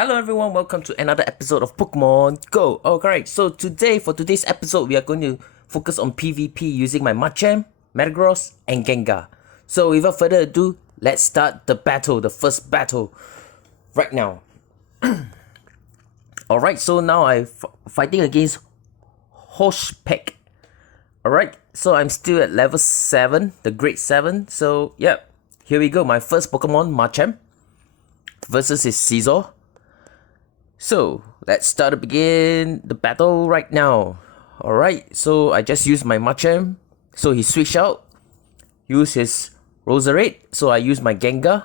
Hello everyone, welcome to another episode of Pokemon Go. Alright, so for today's episode, we are going to focus on PvP using my Machamp, Metagross, and Gengar. So without further ado, let's start the first battle, right now. Alright, so now I'm fighting against Hoshpeck. Alright, so I'm still at level 7, the grade 7. So yeah, here we go, my first Pokemon, Machamp, versus his Scizor. So, let's start to begin the battle right now. Alright, so I just used my Machamp. So he switched out, use his Roserade. So I use my Gengar,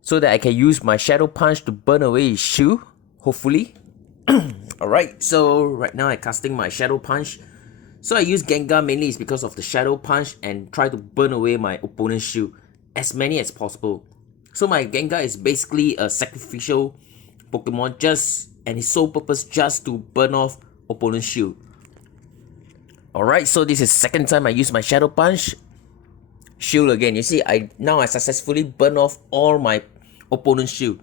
so that I can use my Shadow Punch to burn away his shield, hopefully. Alright, so right now I'm casting my Shadow Punch. So I use Gengar mainly is because of the Shadow Punch and try to burn away my opponent's shield, as many as possible. So my Gengar is basically a sacrificial Pokemon, and his sole purpose just to burn off opponent's shield. Alright, so this is second time I use my Shadow Punch. Shield again. You see, I successfully burn off all my opponent's shield.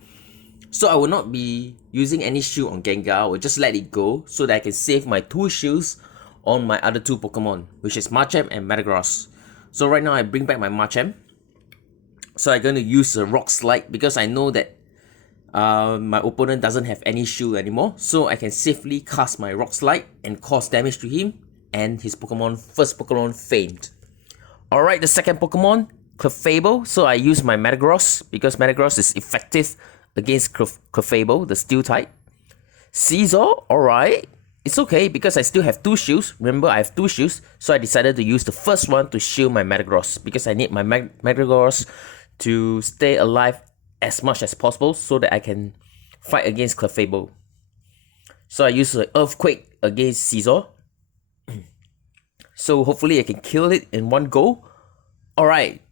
So I will not be using any shield on Gengar. I will just let it go so that I can save my 2 shields on my other 2 Pokemon, which is Machamp and Metagross. So right now I bring back my Machamp. So I'm going to use a Rock Slide because I know that my opponent doesn't have any shield anymore, so I can safely cast my Rock Slide and cause damage to him and his first Pokemon faint. Alright, the second Pokemon, Clefable. So I use my Metagross because Metagross is effective against Clefable, the Steel type. Scizor, alright. It's okay because I still have 2 shields. Remember, I have 2 shields, so I decided to use the first one to shield my Metagross because I need my Metagross to stay alive as much as possible so that I can fight against Clefable. So I use the Earthquake against Scizor. So hopefully I can kill it in one go. Alright,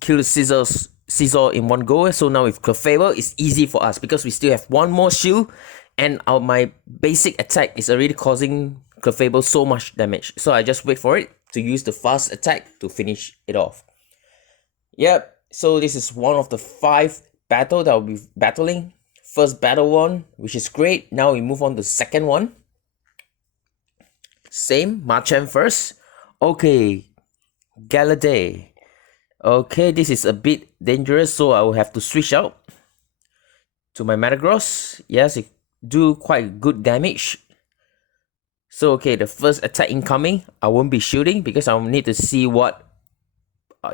kill the Scizor in one go. So now with Clefable, it's easy for us because we still have 1 more shield and my basic attack is already causing Clefable so much damage. So I just wait for it to use the fast attack to finish it off. Yep, so this is one of the 5 battle that I'll be battling. First battle one, which is great. Now we move on to the second one. Same, Machamp first. Okay, Galaday. Okay, this is a bit dangerous, so I will have to switch out to my Metagross. Yes, it do quite good damage. So okay, the first attack incoming, I won't be shooting because I will need to see what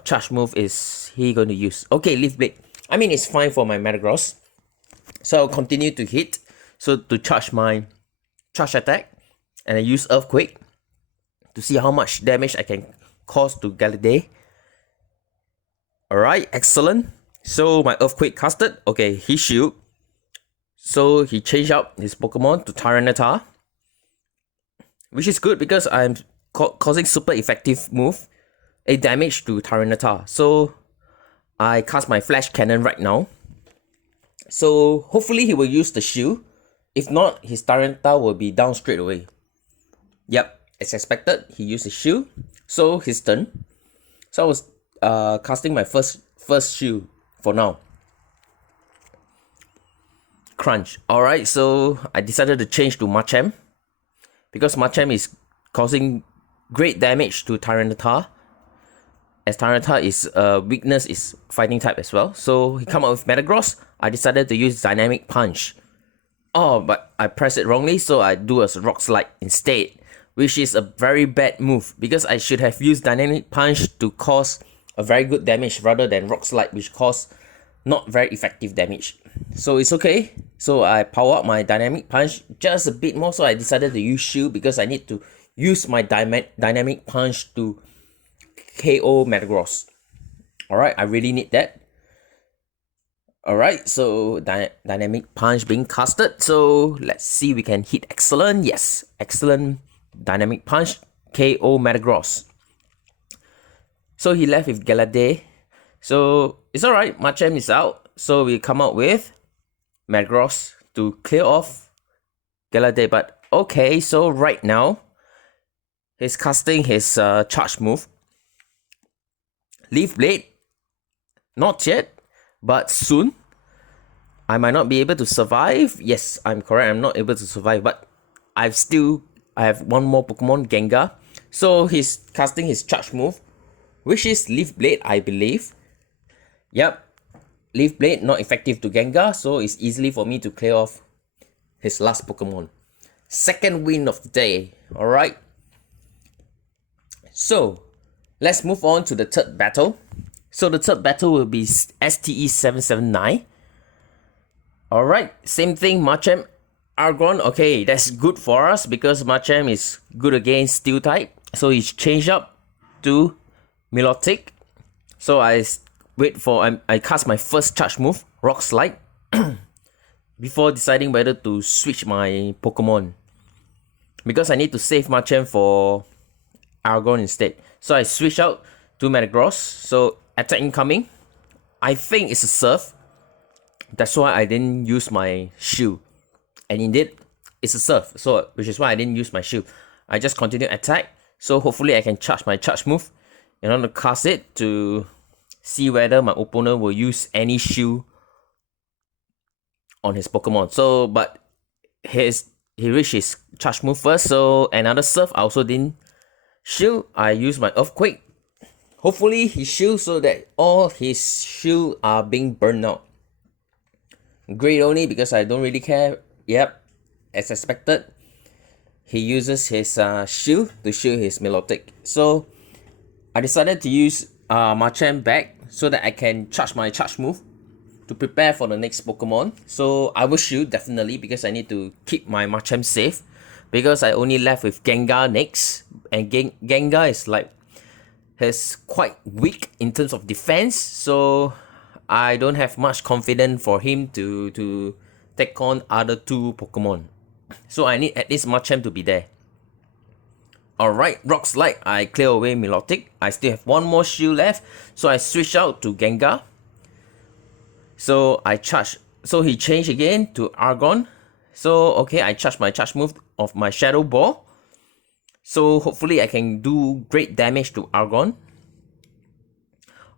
charge move is he going to use. Okay, Leaf Blade. I mean, it's fine for my Metagross. So I'll continue to hit. So to charge my charge attack. And I use Earthquake to see how much damage I can cause to Galaday. Alright, excellent. So my Earthquake casted. Okay, he shield. So he changed out his Pokemon to Tyranitar, which is good because I'm causing super effective move, a damage to Tyranitar. So I cast my Flash Cannon right now. So hopefully he will use the shield. If not, his Tyranitar will be down straight away. Yep, as expected, he used the shield. So his turn. So I was casting my first shield for now. Crunch. Alright, so I decided to change to Machamp because Machamp is causing great damage to Tyranitar, as Tyranitar is weakness is fighting type as well. So he come out with Metagross. I decided to use Dynamic Punch. Oh, but I pressed it wrongly, so I do a Rock Slide instead, which is a very bad move because I should have used Dynamic Punch to cause a very good damage rather than Rock Slide, which cause not very effective damage. So it's okay. So I power up my Dynamic Punch just a bit more. So I decided to use Shield because I need to use my Dynamic Punch to KO Metagross. Alright, I really need that. Alright, so Dynamic Punch being casted. So let's see, we can hit excellent. Yes, excellent Dynamic Punch. KO Metagross. So he left with Galaday. So it's alright, Machamp is out. So we come out with Metagross to clear off Galaday. But okay, so right now he's casting his charge move. Leaf Blade. Not yet, but soon. I might not be able to survive. Yes, I'm correct. I'm not able to survive, but I have one more Pokemon, Gengar. So he's casting his charge move, which is Leaf Blade, I believe. Yep, Leaf Blade not effective to Gengar, so it's easily for me to clear off his last Pokemon. Second win of the day. Alright. So let's move on to the third battle. So the third battle will be STE779. Alright, same thing, Machamp, Argon. Okay, that's good for us because Machamp is good against Steel type. So he's changed up to Milotic. So I cast my first charge move, Rock Slide, before deciding whether to switch my Pokemon. Because I need to save Machamp for Argon instead. So I switch out to Metagross. So attack incoming. I think it's a Surf. That's why I didn't use my shield. And indeed, it's a Surf. So which is why I didn't use my shield. I just continue attack. So hopefully I can charge my charge move in order to cast it to see whether my opponent will use any shield on his Pokemon. So but he reached his charge move first. So another Surf. I also didn't shield. I used my Earthquake. Hopefully he shields so that all his shield are being burned out. Great only because I don't really care. Yep, as expected, he uses his shield to shield his Milotic. So I decided to use Machamp back so that I can charge my charge move to prepare for the next Pokemon. So I will shield definitely because I need to keep my Machamp safe, because I only left with Gengar next, and Gengar is quite weak in terms of defense. So I don't have much confidence for him to take on other two Pokemon. So I need at least Machamp to be there. Alright, Rock Slide, I clear away Milotic. I still have one more shield left. So I switch out to Gengar. So I charge. So he changed again to Argon. So okay, I charge my charge move of my Shadow Ball. So hopefully I can do great damage to Argon.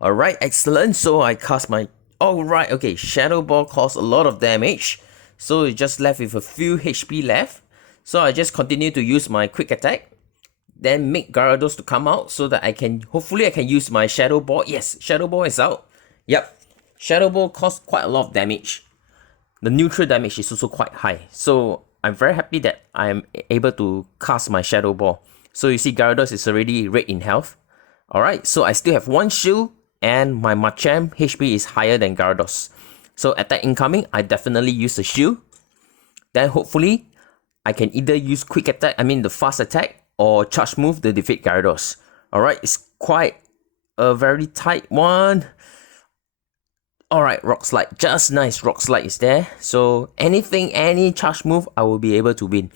Alright, excellent. So I cast my... Alright, okay. Shadow Ball caused a lot of damage. So it's just left with a few HP left. So I just continue to use my Quick Attack. Then make Gyarados to come out so that I can... Hopefully I can use my Shadow Ball. Yes, Shadow Ball is out. Yep. Shadow Ball caused quite a lot of damage. The neutral damage is also quite high. So I'm very happy that I'm able to cast my Shadow Ball. So you see Gyarados is already red in health. Alright, so I still have one shield. And my Machamp HP is higher than Gyarados. So attack incoming, I definitely use the shield. Then hopefully, I can either use quick attack, the fast attack, or charge move to defeat Gyarados. Alright, it's quite a very tight one. Alright, Rock Slide, just nice. Rock Slide is there. So any charge move, I will be able to win.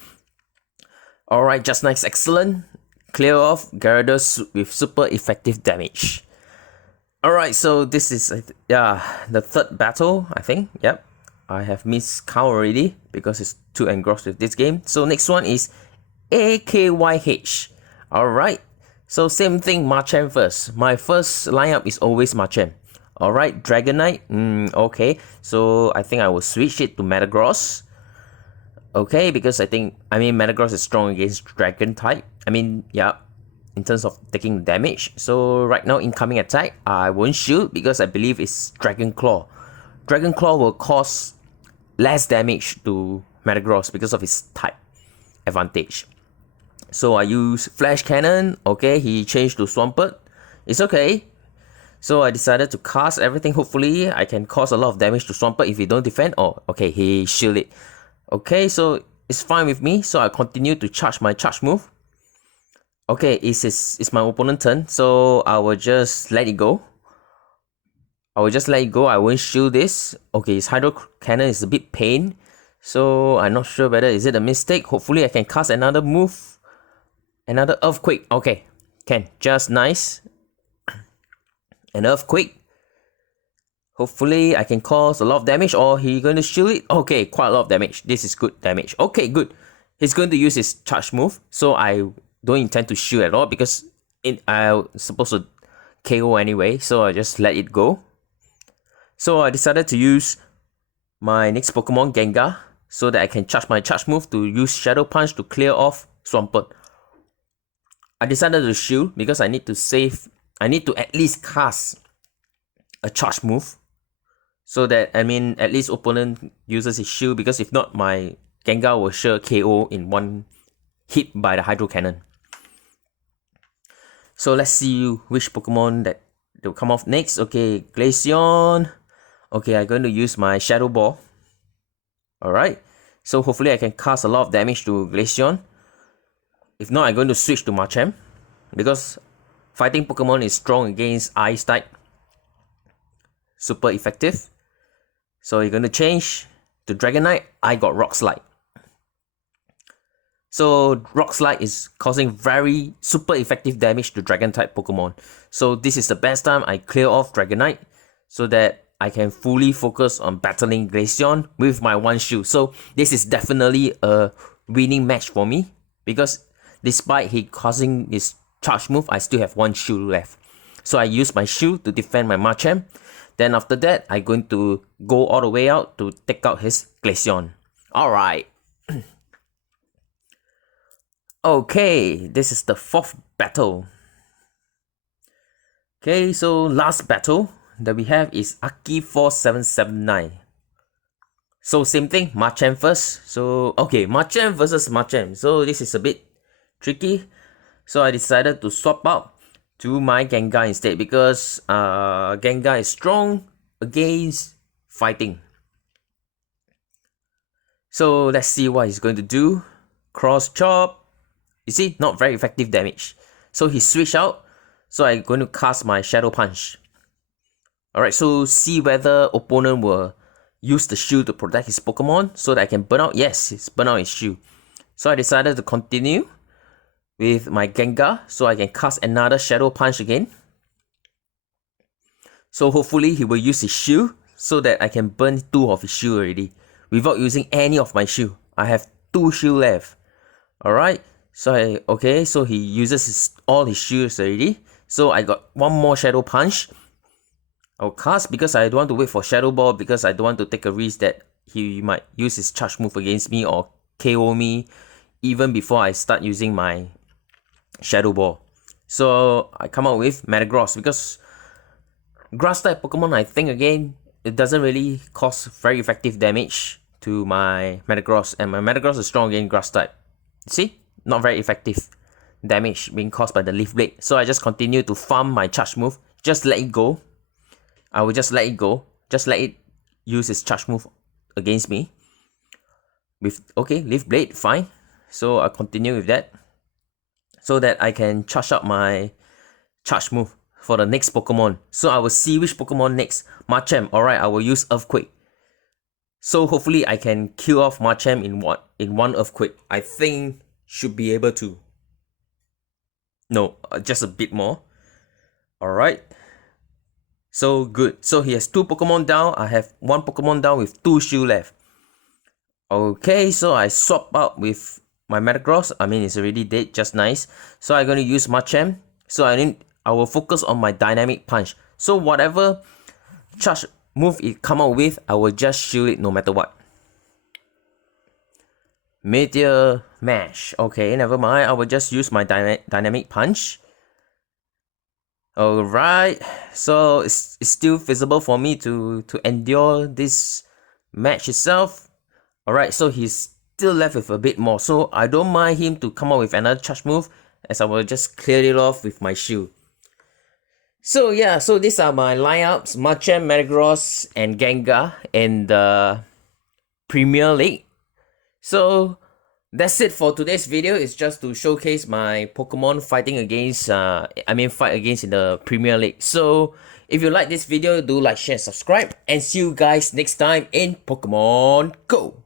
Alright, just nice, excellent. Clear off Gyarados with super effective damage. Alright, so this is the third battle, I think. Yep, I have missed count already because it's too engrossed with this game. So next one is AKYH. Alright, so same thing, Machamp first. My first lineup is always Machamp. Alright, Dragonite, okay. So I think I will switch it to Metagross. Okay, because Metagross is strong against Dragon type. In terms of taking damage. So right now, incoming attack, I won't shield because I believe it's Dragon Claw. Dragon Claw will cause less damage to Metagross because of his type advantage. So I use Flash Cannon. Okay, he changed to Swampert. It's okay. So I decided to cast everything. Hopefully, I can cause a lot of damage to Swampert if he don't defend. Oh, okay, he shielded. Okay, so it's fine with me. So I continue to charge my charge move. Okay, it's my opponent's turn, so I will just let it go. I won't shield this. Okay, his Hydro Cannon is a bit pain. So I'm not sure whether is it a mistake. Hopefully I can cast another move. Another Earthquake. Okay, can. Just nice. An Earthquake. Hopefully I can cause a lot of damage, or he going to shield it. Okay, quite a lot of damage. This is good damage. Okay, good. He's going to use his charge move. So I don't intend to shield at all because I'm supposed to KO anyway, so I just let it go. So I decided to use my next Pokemon, Gengar, so that I can charge my charge move to use Shadow Punch to clear off Swampert. I decided to shield because I need to save. I need to at least cast a charge move, so that at least opponent uses his shield, because if not, my Gengar will sure KO in one hit by the Hydro Cannon. So let's see which Pokemon that will come off next. Okay, Glaceon. Okay, I'm going to use my Shadow Ball. Alright, so hopefully I can cast a lot of damage to Glaceon. If not, I'm going to switch to Machamp, because fighting Pokemon is strong against Ice type. Super effective. So you're going to change to Dragonite. I got Rock Slide. So Rock Slide is causing very super effective damage to Dragon type Pokemon. So this is the best time I clear off Dragonite, so that I can fully focus on battling Glaceon with my one shield. So this is definitely a winning match for me, because despite he causing his charge move, I still have one shield left. So I use my shield to defend my Machamp. Then after that, I'm going to go all the way out to take out his Glaceon. Alright. Okay, this is the 4th battle. Okay, so last battle that we have is Aki 4779. So same thing, Machamp first. So okay, Machamp versus Machamp. So this is a bit tricky. So I decided to swap out to my Gengar instead, because Gengar is strong against fighting. So let's see what he's going to do. Cross Chop. You see, not very effective damage. So he switched out. So I'm going to cast my Shadow Punch. Alright, so see whether opponent will use the shield to protect his Pokemon, so that I can burn out. Yes, it's burn out his shield. So I decided to continue with my Gengar, so I can cast another Shadow Punch again. So hopefully he will use his shield, so that I can burn 2 of his shield already, without using any of my shield. I have 2 shield left. Alright, so so he uses all his shields already. So I got one more Shadow Punch. I'll cast, because I don't want to wait for Shadow Ball, because I don't want to take a risk that he might use his charge move against me or KO me even before I start using my Shadow Ball. So I come out with Metagross, because Grass type Pokemon, I think again, it doesn't really cause very effective damage to my Metagross, and my Metagross is strong against Grass type. See? Not very effective damage being caused by the Leaf Blade. So I just continue to farm my charge move. Just let it go. I will just let it go. Just let it use its charge move against me. Okay, Leaf Blade, fine. So I continue with that, so that I can charge up my charge move for the next Pokemon. So I will see which Pokemon next. Machamp, alright, I will use Earthquake. So hopefully I can kill off Machamp in one Earthquake. I think should be able to. No, just a bit more. Alright. So good. So he has 2 Pokemon down. I have 1 Pokemon down with 2 shield left. Okay, so I swap out with my Metagross. It's already dead, just nice. So I'm going to use Machamp. So I will focus on my Dynamic Punch. So whatever charge move it come out with, I will just shield it no matter what. Meteor Mash. Okay, never mind. I will just use my Dynamic Punch. Alright, so it's still feasible for me to endure this match itself. Alright, so he's still left with a bit more. So I don't mind him to come out with another charge move, as I will just clear it off with my shield. So yeah, so these are my lineups: Machamp, Metagross, and Gengar in the Premier League. So that's it for today's video. It's just to showcase my Pokemon fighting against, fight against in the Premier League. So if you like this video, do like, share, subscribe, and see you guys next time in Pokemon Go!